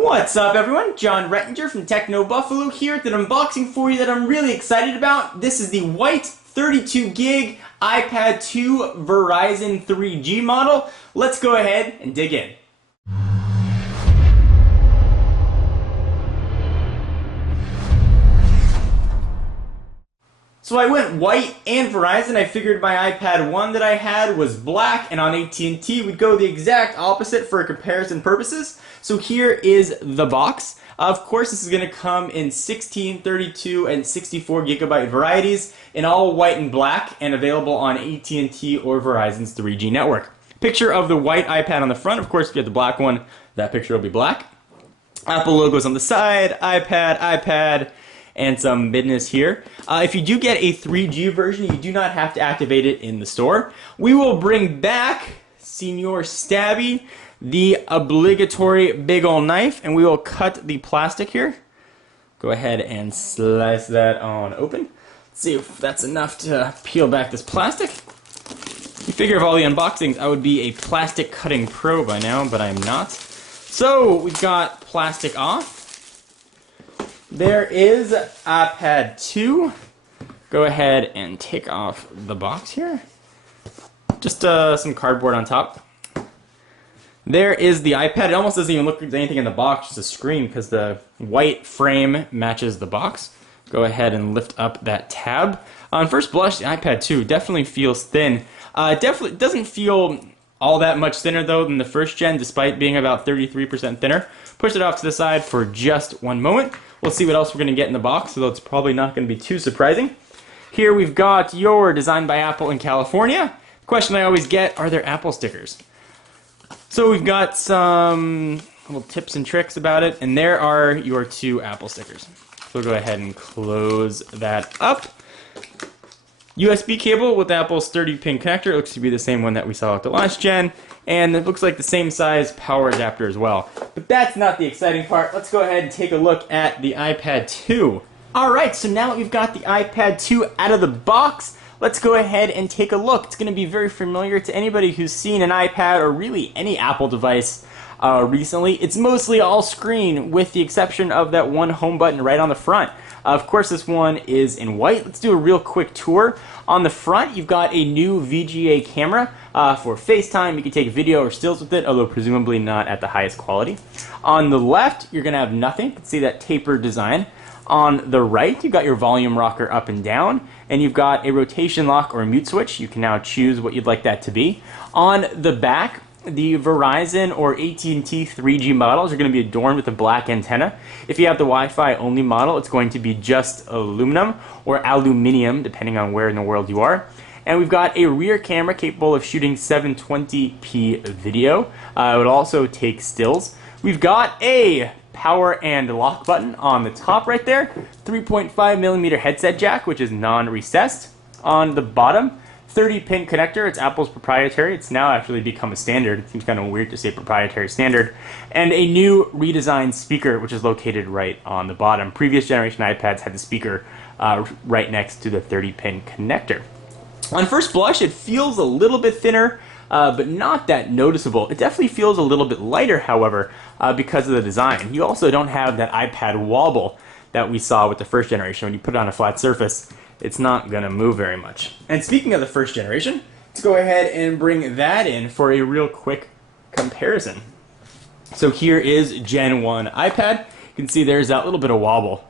What's up everyone? John Rettinger from Techno Buffalo here with an unboxing for you that I'm really excited about. This is the white 32 gig iPad 2 Verizon 3G model. Let's go ahead and dig in. So I went white and Verizon. I figured my iPad 1 that I had was black, and on AT&T we'd go the exact opposite for comparison purposes. So here is the box. Of course, this is going to come in 16, 32, and 64 gigabyte varieties in all white and black, and available on AT&T or Verizon's 3G network. Picture of the white iPad on the front. Of course, if you get the black one, that picture will be black. Apple logos on the side, iPad, and some business here. If you do get a 3G version, you do not have to activate it in the store. We will bring back Senor Stabby, the obligatory big ol' knife, and we will cut the plastic here. Go ahead and slice that on open. Let's see if that's enough to peel back this plastic. You figure of all the unboxings, I would be a plastic cutting pro by now, but I'm not. So we've got plastic off. There is iPad 2. Go ahead and take off the box here. Just some cardboard on top. There is the iPad. It almost doesn't even look like anything in the box, just a screen, because the white frame matches the box. Go ahead and lift up that tab. On first blush, the iPad 2 definitely feels thin. Definitely doesn't feel all that much thinner though than the first gen, despite being about 33% thinner. Push it off to the side for just one moment. We'll see what else we're going to get in the box, although it's probably not going to be too surprising. Here we've got your Designed by Apple in California. The question I always get, are there Apple stickers? So we've got some little tips and tricks about it, and there are your two Apple stickers. So we'll go ahead and close that up. USB cable with Apple's 30-pin connector. It looks to be the same one that we saw at the last gen, and it looks like the same size power adapter as well. But that's not the exciting part. Let's go ahead and take a look at the iPad 2. Alright, so now that we've got the iPad 2 out of the box, let's go ahead and take a look. It's going to be very familiar to anybody who's seen an iPad or really any Apple device recently. It's mostly all screen with the exception of that one home button right on the front. Of course, this one is in white. Let's do a real quick tour. On the front, you've got a new VGA camera for FaceTime. You can take video or stills with it, although presumably not at the highest quality. On the left, you're going to have nothing. You can see that tapered design. On the right, you've got your volume rocker up and down, and you've got a rotation lock or a mute switch. You can now choose what you'd like that to be. On the back, the Verizon or AT&T 3G models are going to be adorned with a black antenna. If you have the Wi-Fi only model, it's going to be just aluminum or aluminium, depending on where in the world you are. And we've got a rear camera capable of shooting 720p video. It would also take stills. We've got a power and lock button on the top right there. 3.5mm headset jack, which is non-recessed. On the bottom, 30-pin connector. It's Apple's proprietary. It's now actually become a standard. It seems kind of weird to say proprietary standard. And a new redesigned speaker, which is located right on the bottom. Previous generation iPads had the speaker right next to the 30-pin connector. On first blush, it feels a little bit thinner, but not that noticeable. It definitely feels a little bit lighter, however, because of the design. You also don't have that iPad wobble that we saw with the first generation. When you put it on a flat surface, it's not going to move very much. And speaking of the first generation, let's go ahead and bring that in for a real quick comparison. So here is Gen 1 iPad. You can see there's that little bit of wobble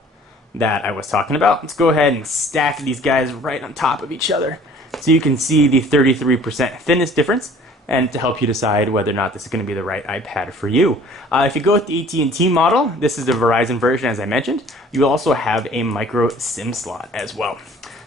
that I was talking about. Let's go ahead and stack these guys right on top of each other so you can see the 33% thinness difference, and to help you decide whether or not this is going to be the right iPad for you. If you go with the AT&T model, this is the Verizon version as I mentioned, you also have a micro SIM slot as well.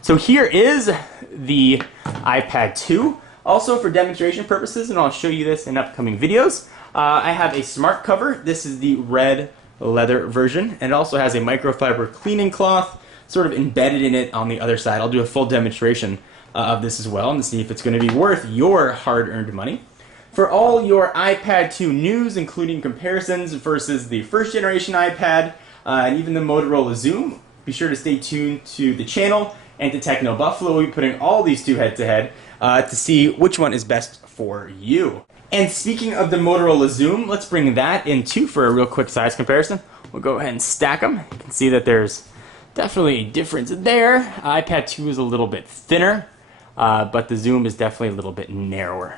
So here is the iPad 2, also for demonstration purposes, and I'll show you this in upcoming videos. I have a smart cover. This is the red leather version, and it also has a microfiber cleaning cloth sort of embedded in it on the other side. I'll do a full demonstration of this as well and see if it's going to be worth your hard-earned money. For all your iPad 2 news, including comparisons versus the first generation iPad and even the Motorola Zoom, be sure to stay tuned to the channel and to Techno Buffalo. We'll be putting all these two head-to-head to see which one is best for you. And speaking of the Motorola Zoom, let's bring that in too for a real quick size comparison. We'll go ahead and stack them. You can see that there's definitely a difference there. iPad 2 is a little bit thinner, but the Zoom is definitely a little bit narrower.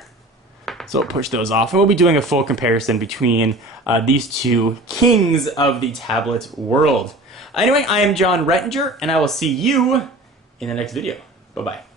So we'll push those off, and we'll be doing a full comparison between these two kings of the tablet world. Anyway, I am John Rettinger, and I will see you in the next video. Bye-bye.